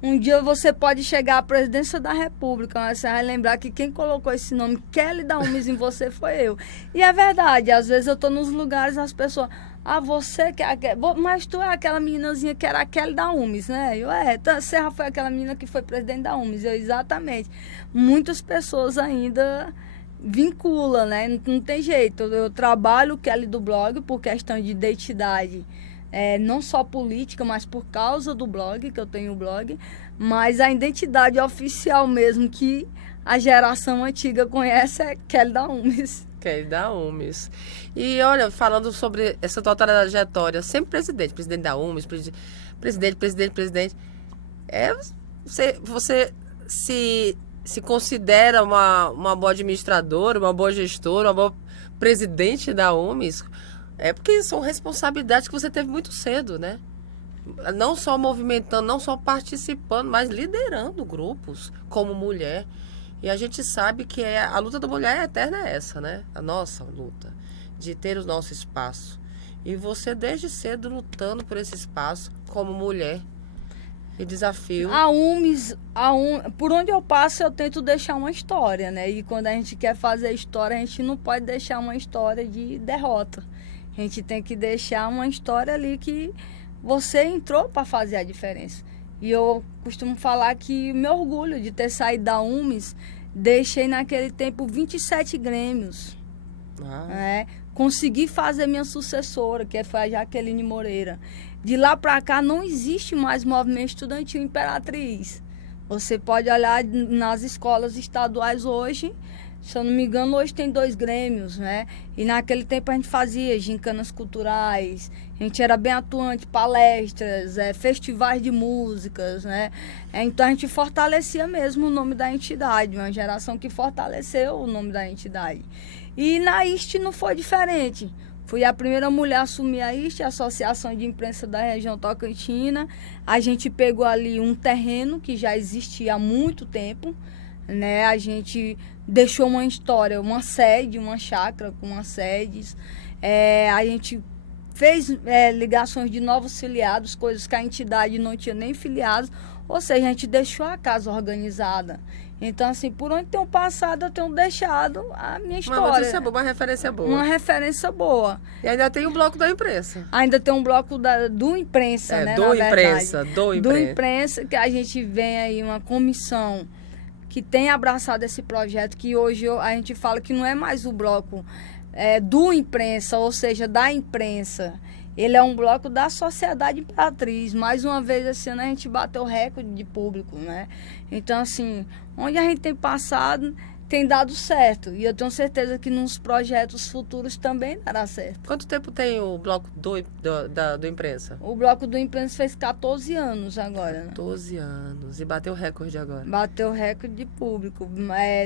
Um dia você pode chegar à presidência da República, mas você vai lembrar que quem colocou esse nome, Kelly da Umes, em você foi eu. E é verdade, às vezes eu tô nos lugares e as pessoas... você que é mas tu é aquela meninazinha que era a Kelly da Umes, né? Então, você já foi aquela menina que foi presidente da Umes. Exatamente. Muitas pessoas ainda vinculam, né? Não tem jeito. Eu trabalho o Kelly do blog por questão de identidade. Não só política, mas por causa do blog, que eu tenho o blog, mas a identidade oficial mesmo que a geração antiga conhece é Kelly da Umes. Kelly da Umes. E olha, falando sobre essa tua trajetória, sempre presidente da Umes, presidente. Você se considera uma boa administradora, uma boa gestora, uma boa presidente da Umes? É porque são responsabilidades que você teve muito cedo, né? Não só movimentando, não só participando, mas liderando grupos como mulher. E a gente sabe que a luta da mulher eterna é essa, né? A nossa luta, de ter o nosso espaço. E você desde cedo lutando por esse espaço como mulher. E desafio. Por onde eu passo, eu tento deixar uma história, né? E quando a gente quer fazer história, a gente não pode deixar uma história de derrota. A gente tem que deixar uma história ali que você entrou para fazer a diferença. E eu costumo falar que me orgulho de ter saído da Umes, deixei naquele tempo 27 grêmios. Consegui fazer minha sucessora, que foi a Jaqueline Moreira. De lá para cá não existe mais movimento estudantil Imperatriz. Você pode olhar nas escolas estaduais hoje, se eu não me engano, hoje tem 2 grêmios, né? E naquele tempo a gente fazia gincanas culturais, a gente era bem atuante, palestras, festivais de músicas, né? Então a gente fortalecia mesmo o nome da entidade, uma geração que fortaleceu o nome da entidade. E na IST não foi diferente. Fui a primeira mulher a assumir a IST, a Associação de Imprensa da Região Tocantina. A gente pegou ali um terreno que já existia há muito tempo, né? A gente deixou uma história, uma sede, uma chácara com umas sedes. A gente fez ligações de novos filiados, coisas que a entidade não tinha nem filiados. Ou seja, a gente deixou a casa organizada. Então, assim, por onde tenho passado, eu tenho deixado a minha história. Uma notícia boa, uma referência boa. Uma referência boa. E ainda tem o bloco da imprensa. Ainda tem um bloco do imprensa, né? Do imprensa, que a gente vem aí, uma comissão que tem abraçado esse projeto, que hoje a gente fala que não é mais o bloco do imprensa, ou seja, da imprensa. Ele é um bloco da Sociedade Imperatriz. Mais uma vez, esse ano a gente bateu recorde de público, né? Então, assim, onde a gente tem passado, tem dado certo. E eu tenho certeza que nos projetos futuros também dará certo. Quanto tempo tem o bloco do imprensa? O bloco do imprensa fez 14 anos agora, né? 14 anos. E bateu recorde agora? Bateu recorde de público.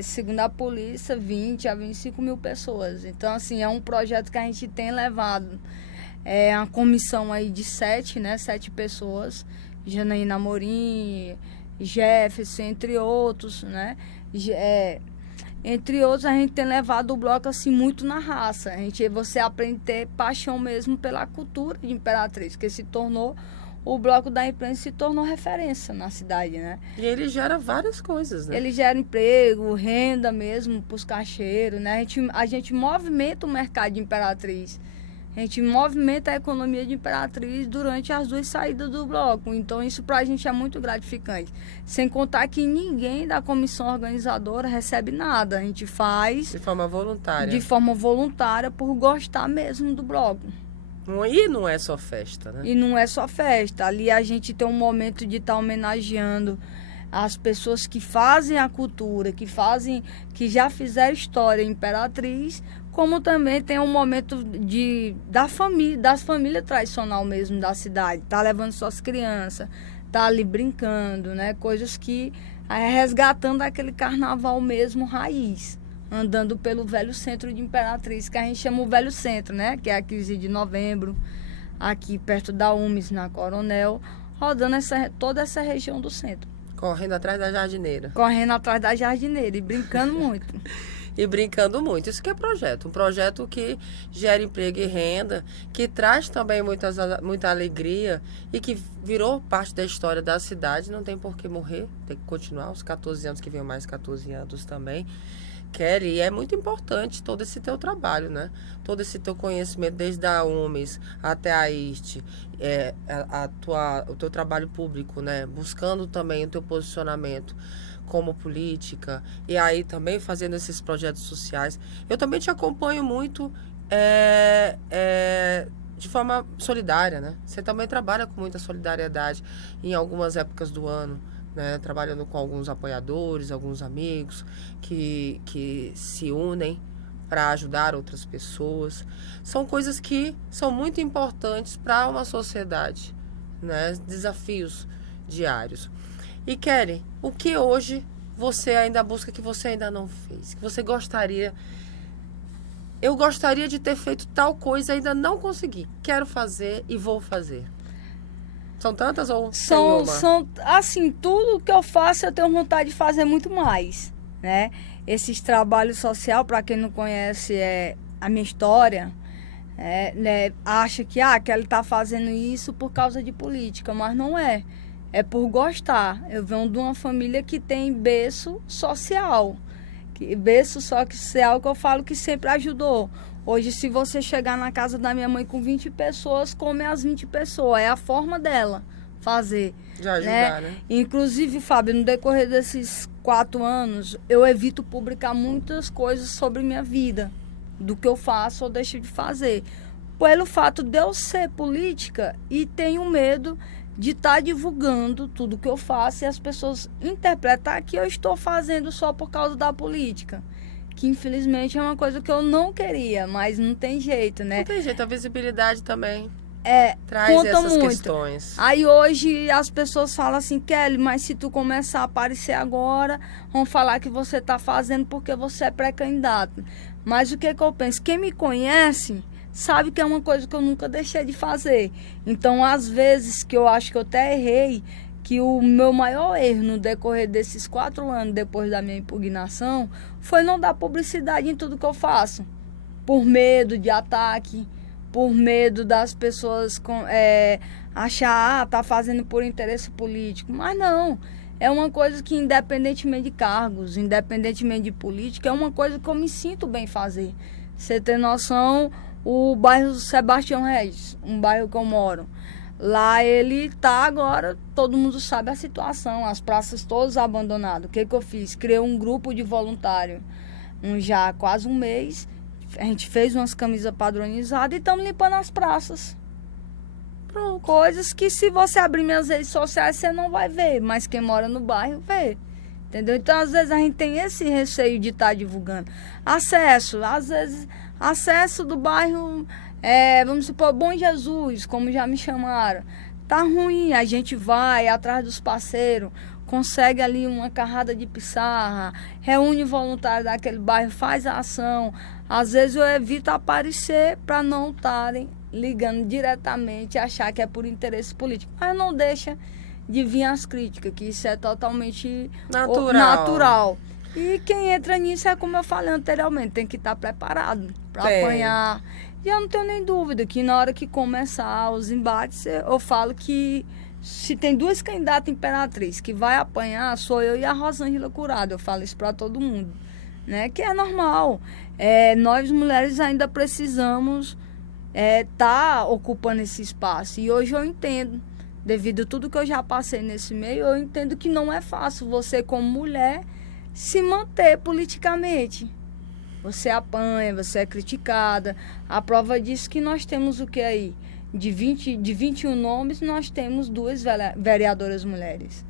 Segundo a polícia, 20 a 25 mil pessoas. Então, assim, é um projeto que a gente tem levado. É uma comissão aí de 7, né? 7 pessoas. Janaína Amorim, Jefferson, entre outros, né? Entre outros, a gente tem levado o bloco assim muito na raça. Você aprende a ter paixão mesmo pela cultura de Imperatriz, que se tornou, o bloco da imprensa se tornou referência na cidade, né? E ele gera várias coisas, né? Ele gera emprego, renda mesmo para os cacheiros, né? A gente movimenta o mercado de Imperatriz. A gente movimenta a economia de Imperatriz durante as 2 saídas do bloco. Então, isso para a gente é muito gratificante. Sem contar que ninguém da comissão organizadora recebe nada. A gente faz... De forma voluntária. De forma voluntária, por gostar mesmo do bloco. E não é só festa, né? E não é só festa. Ali a gente tem um momento de estar homenageando as pessoas que fazem a cultura, que já fizeram história em Imperatriz, como também tem um momento das famílias tradicional mesmo da cidade. Tá levando suas crianças, tá ali brincando, né? Coisas que resgatando aquele carnaval mesmo raiz. Andando pelo velho centro de Imperatriz, que a gente chama o velho centro, né? Que é a 15 de novembro, aqui perto da Umes, na Coronel, rodando toda essa região do centro. Correndo atrás da jardineira. Correndo atrás da jardineira e brincando muito. e brincando muito. Isso que é projeto. Um projeto que gera emprego e renda, que traz também muita alegria e que virou parte da história da cidade. Não tem por que morrer, tem que continuar. Os 14 anos que vem mais 14 anos também. Kelly, é muito importante todo esse teu trabalho, né? Todo esse teu conhecimento, desde a UMES até a IST, o teu trabalho público, né? Buscando também o teu posicionamento como política e aí também fazendo esses projetos sociais. Eu também te acompanho muito de forma solidária, né? Você também trabalha com muita solidariedade em algumas épocas do ano. Né, trabalhando com alguns apoiadores, alguns amigos que se unem para ajudar outras pessoas. São coisas que são muito importantes para uma sociedade, né, desafios diários. E Kelly, o que hoje você ainda busca que você ainda não fez? Que você gostaria... Eu gostaria de ter feito tal coisa, ainda não consegui. Quero fazer e vou fazer. São tantas ou são assim, tudo que eu faço eu tenho vontade de fazer muito mais, né? Esses trabalhos social, para quem não conhece a minha história, né, acha que ele está fazendo isso por causa de política, mas não é. É por gostar. Eu venho de uma família que tem berço social. Berço social que eu falo que sempre ajudou. Hoje, se você chegar na casa da minha mãe com 20 pessoas, come as 20 pessoas. É a forma dela fazer. De ajudar, né? Inclusive, Fábio, no decorrer desses 4 anos, eu evito publicar muitas coisas sobre minha vida. Do que eu faço ou deixo de fazer. Pelo fato de eu ser política e tenho medo de estar divulgando tudo que eu faço e as pessoas interpretar que eu estou fazendo só por causa da política. Que infelizmente é uma coisa que eu não queria, mas não tem jeito, né? Não tem jeito, a visibilidade também traz conta essas muito. Questões. Aí hoje as pessoas falam assim, Kelly, mas se tu começar a aparecer agora, vão falar que você está fazendo porque você é pré-candidato. Mas o que eu penso? Quem me conhece sabe que é uma coisa que eu nunca deixei de fazer. Então, às vezes, que eu acho que eu até errei, que o meu maior erro no decorrer desses 4 anos depois da minha impugnação foi não dar publicidade em tudo que eu faço. Por medo de ataque, por medo das pessoas achar, tá fazendo por interesse político. Mas não, é uma coisa que independentemente de cargos, independentemente de política, é uma coisa que eu me sinto bem fazer. Você tem noção, o bairro Sebastião Regis, um bairro que eu moro, lá ele tá agora, todo mundo sabe a situação, as praças todas abandonadas. O que eu fiz? Criei um grupo de voluntário, já quase um mês. A gente fez umas camisas padronizadas e estamos limpando as praças. Pronto. Coisas que se você abrir minhas redes sociais você não vai ver, mas quem mora no bairro vê. Entendeu? Então, às vezes, a gente tem esse receio de estar divulgando. Acesso, às vezes, acesso do bairro... vamos supor, Bom Jesus, como já me chamaram, tá ruim, a gente vai atrás dos parceiros, consegue ali uma carrada de pissarra, reúne voluntários daquele bairro, faz a ação. Às vezes eu evito aparecer para não estarem ligando diretamente e achar que é por interesse político, mas não deixa de vir as críticas, que isso é totalmente natural. E quem entra nisso é como eu falei anteriormente, tem que estar preparado para apanhar. E eu não tenho nem dúvida que na hora que começar os embates, eu falo que se tem 2 candidatas imperatriz que vai apanhar, sou eu e a Rosângela Curado. Eu falo isso para todo mundo, né? Que é normal. Nós mulheres ainda precisamos tá ocupando esse espaço. E hoje eu entendo, devido a tudo que eu já passei nesse meio, eu entendo que não é fácil você, como mulher, se manter politicamente. Você apanha, você é criticada. A prova disso que nós temos o que aí? De 21 nomes, nós temos 2 vereadoras mulheres.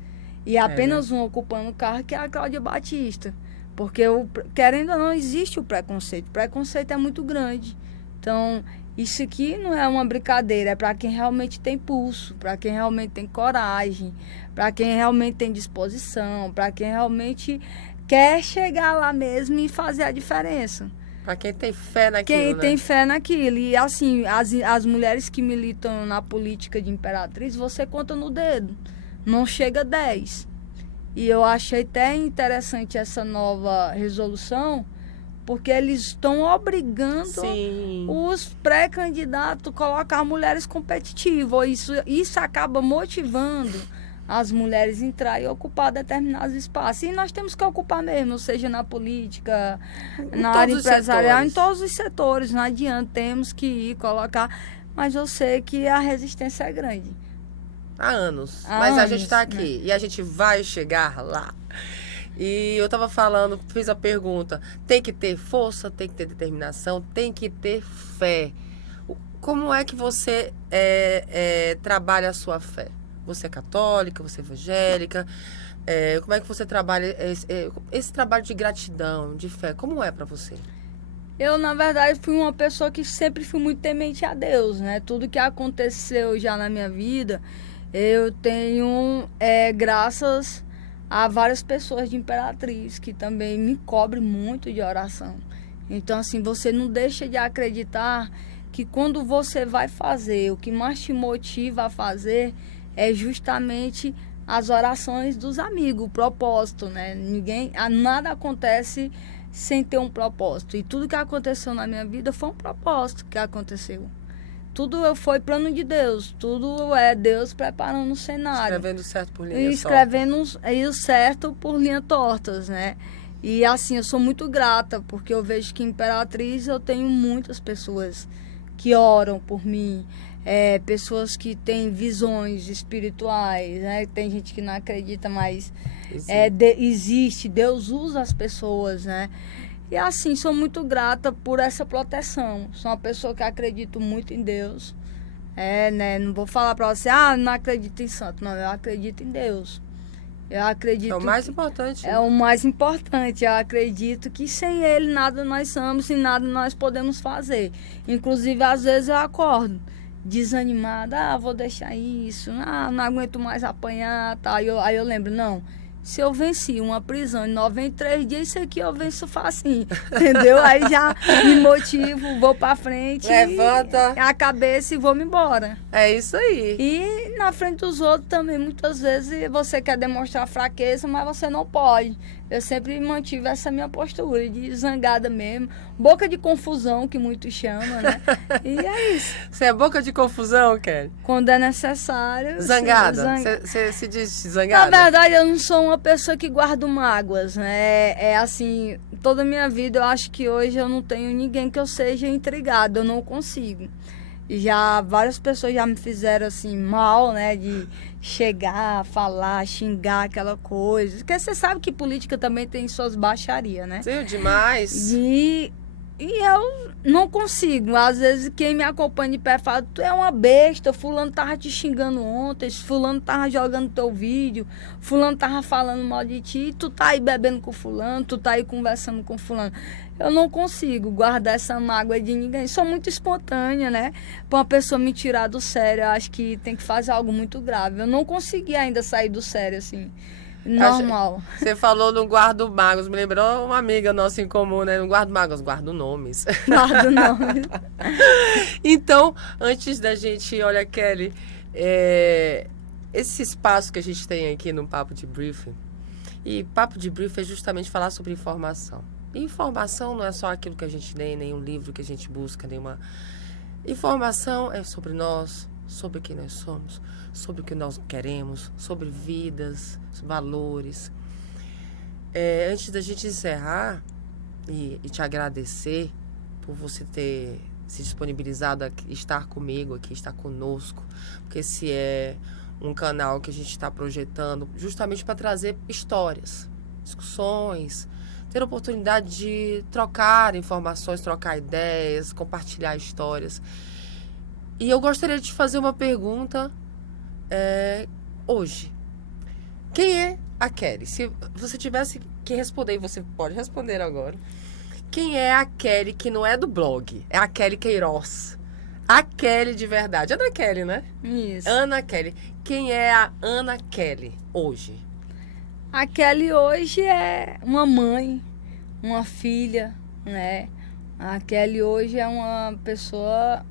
E apenas uma ocupando o cargo, que é a Cláudia Batista. Porque, querendo ou não, existe o preconceito. O preconceito é muito grande. Então, isso aqui não é uma brincadeira. É para quem realmente tem pulso, para quem realmente tem coragem, para quem realmente tem disposição, para quem realmente quer chegar lá mesmo e fazer a diferença. Para quem tem fé naquilo, Quem né? tem fé naquilo. E assim, as mulheres que militam na política de Imperatriz, você conta no dedo. Não chega a 10. E eu achei até interessante essa nova resolução, porque eles estão obrigando Sim. os pré-candidatos a colocar mulheres competitivas. Isso acaba motivando as mulheres entrar e ocupar determinados espaços. E nós temos que ocupar mesmo, seja na política, na área empresarial, em todos os setores. Não adianta, temos que ir colocar. Mas eu sei que a resistência é grande. Há anos. Há Mas a anos, gente está aqui né? e a gente vai chegar lá. E eu estava falando, fiz a pergunta, tem que ter força, tem que ter determinação, tem que ter fé. Como é que você trabalha a sua fé? Você é católica, você é evangélica? Como é que você trabalha esse trabalho de gratidão, de fé? Como é para você? Eu, na verdade, fui uma pessoa que sempre fui muito temente a Deus, né? Tudo que aconteceu já na minha vida, eu tenho graças a várias pessoas de Imperatriz que também me cobrem muito de oração. Então, assim, você não deixa de acreditar que quando você vai fazer, o que mais te motiva a fazer é justamente as orações dos amigos, o propósito, né? Nada acontece sem ter um propósito. E tudo que aconteceu na minha vida foi um propósito que aconteceu. Tudo foi plano de Deus. Tudo é Deus preparando o cenário. Escrevendo certo por linhas E escrevendo o certo por linhas tortas, né? E assim, eu sou muito grata, porque eu vejo que em Imperatriz eu tenho muitas pessoas que oram por mim. Pessoas que têm visões espirituais, né? Tem gente que não acredita, mas existe. Deus usa as pessoas, né? E assim, sou muito grata por essa proteção. Sou uma pessoa que acredito muito em Deus. Né? Não vou falar pra você, não acredito em santo. Não, eu acredito em Deus. Eu acredito. É o mais importante. É o mais importante. Eu acredito que sem Ele nada nós somos e nada nós podemos fazer. Inclusive, às vezes eu acordo desanimada. Vou deixar isso. Não aguento mais apanhar. Tá? Aí eu lembro, não. Se eu venci uma prisão em 93 dias, isso aqui eu venço facinho, entendeu? Aí já me motivo, vou pra frente, levanta a cabeça e vou me embora. É isso aí. E na frente dos outros também, muitas vezes você quer demonstrar fraqueza, mas você não pode. Eu sempre mantive essa minha postura de zangada mesmo, boca de confusão, que muitos chamam, né? E é isso. Você é boca de confusão, Kelly? Quando é necessário. Zangada? Você se diz zangada? Na verdade, eu não sou uma pessoa que guardo mágoas, né? Assim, toda a minha vida eu acho que hoje eu não tenho ninguém que eu seja intrigado, eu não consigo. Já várias pessoas já me fizeram assim mal, né? De chegar, falar, xingar aquela coisa. Porque você sabe que política também tem suas baixarias, né? Sim, demais. E eu não consigo. Às vezes quem me acompanha de pé fala, tu é uma besta, fulano tava te xingando ontem, fulano tava jogando teu vídeo, fulano tava falando mal de ti, e tu tá aí bebendo com fulano, tu tá aí conversando com fulano. Eu não consigo guardar essa mágoa de ninguém. Sou muito espontânea, né? Pra uma pessoa me tirar do sério, eu acho que tem que fazer algo muito grave. Eu não consegui ainda sair do sério, assim. Normal. Você falou no guardo mágoas, me lembrou uma amiga nossa em comum, né? Não guardo mágoas, guardo nomes. Guardo nomes. Então, antes da gente, olha, Kelly, esse espaço que a gente tem aqui no Papo de Briefing, e Papo de Briefing é justamente falar sobre informação. E informação não é só aquilo que a gente lê, nem um livro que a gente busca, nenhuma... Informação é sobre nós, sobre quem nós somos, sobre o que nós queremos, sobre vidas, valores. Antes da gente encerrar e te agradecer por você ter se disponibilizado a estar comigo aqui, estar conosco, porque esse é um canal que a gente está projetando justamente para trazer histórias, discussões, ter a oportunidade de trocar informações, trocar ideias, compartilhar histórias. E eu gostaria de te fazer uma pergunta hoje. Quem é a Kelly? Se você tivesse que responder, e você pode responder agora. Quem é a Kelly que não é do blog? É a Kelly Queiroz. A Kelly de verdade. Ana Kelly, né? Isso. Ana Kelly. Quem é a Ana Kelly hoje? A Kelly hoje é uma mãe, uma filha, né? A Kelly hoje é uma pessoa,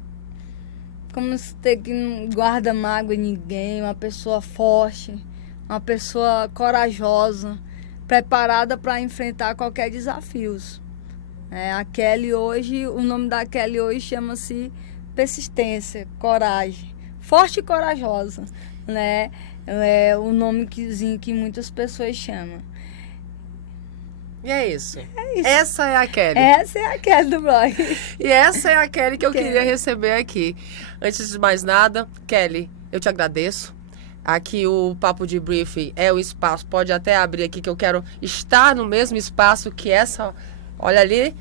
como se tem que não guarda mágoa em ninguém, uma pessoa forte, uma pessoa corajosa, preparada para enfrentar qualquer desafio. A Kelly hoje, o nome da Kelly hoje chama-se persistência, coragem, forte e corajosa, né? É o nomezinho que muitas pessoas chamam. E é isso. Essa é a Kelly. Essa é a Kelly do blog. E essa é a Kelly que eu queria receber aqui. Antes de mais nada, Kelly, eu te agradeço. Aqui o Papo de Briefing é o espaço, pode até abrir aqui que eu quero estar no mesmo espaço que essa, olha ali,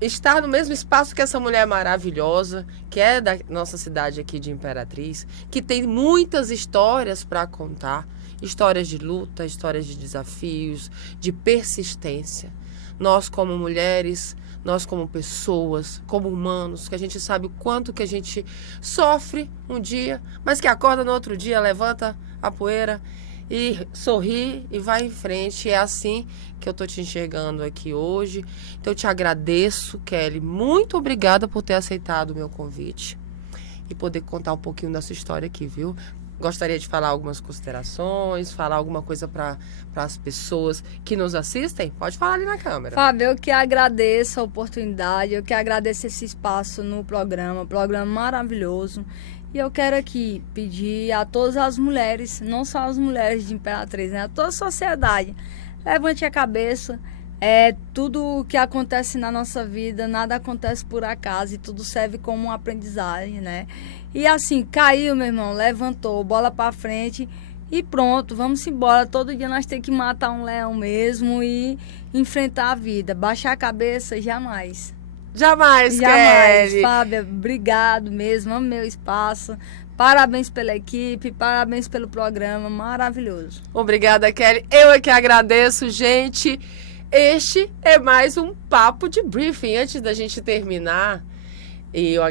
estar no mesmo espaço que essa mulher maravilhosa, que é da nossa cidade aqui de Imperatriz, que tem muitas histórias para contar, histórias de luta, histórias de desafios, de persistência. Nós como mulheres, nós como pessoas, como humanos, que a gente sabe o quanto que a gente sofre um dia, mas que acorda no outro dia, levanta a poeira e sorri e vai em frente. É assim que eu tô te enxergando aqui hoje. Então eu te agradeço, Kelly. Muito obrigada por ter aceitado o meu convite e poder contar um pouquinho da sua história aqui, viu? Gostaria de falar algumas considerações, falar alguma coisa para as pessoas que nos assistem? Pode falar ali na câmera. Fábio, eu que agradeço a oportunidade, eu que agradeço esse espaço no programa maravilhoso. E eu quero aqui pedir a todas as mulheres, não só as mulheres de Imperatriz, né? A toda a sociedade, levante a cabeça. Tudo que acontece na nossa vida, nada acontece por acaso e tudo serve como uma aprendizagem, né? E assim, caiu, meu irmão, levantou, bola pra frente e pronto, vamos embora. Todo dia nós temos que matar um leão mesmo e enfrentar a vida. Baixar a cabeça, jamais. Jamais, Jamais, Kelly. Fábia, obrigado mesmo, amo meu espaço. Parabéns pela equipe, parabéns pelo programa, maravilhoso. Obrigada, Kelly. Eu é que agradeço, gente. Este é mais um Papo de Briefing. Antes da gente terminar, e eu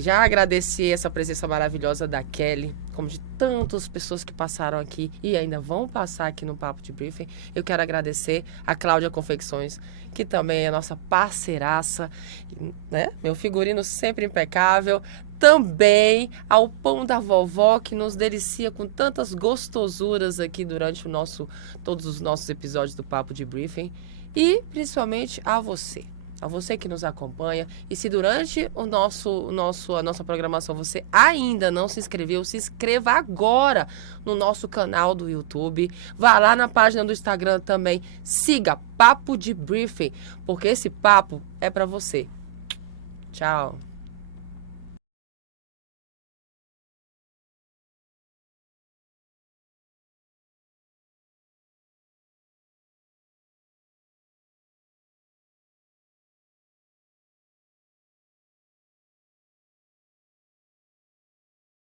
já agradeci essa presença maravilhosa da Kelly, como de tantas pessoas que passaram aqui e ainda vão passar aqui no Papo de Briefing. Eu quero agradecer a Cláudia Confecções, que também é nossa parceiraça, né? Meu figurino sempre impecável. Também ao Pão da Vovó, que nos delicia com tantas gostosuras aqui durante todos os nossos episódios do Papo de Briefing. E principalmente a você que nos acompanha. E se durante a nossa programação você ainda não se inscreveu, se inscreva agora no nosso canal do YouTube. Vá lá na página do Instagram também. Siga Papo de Briefing, porque esse papo é para você. Tchau.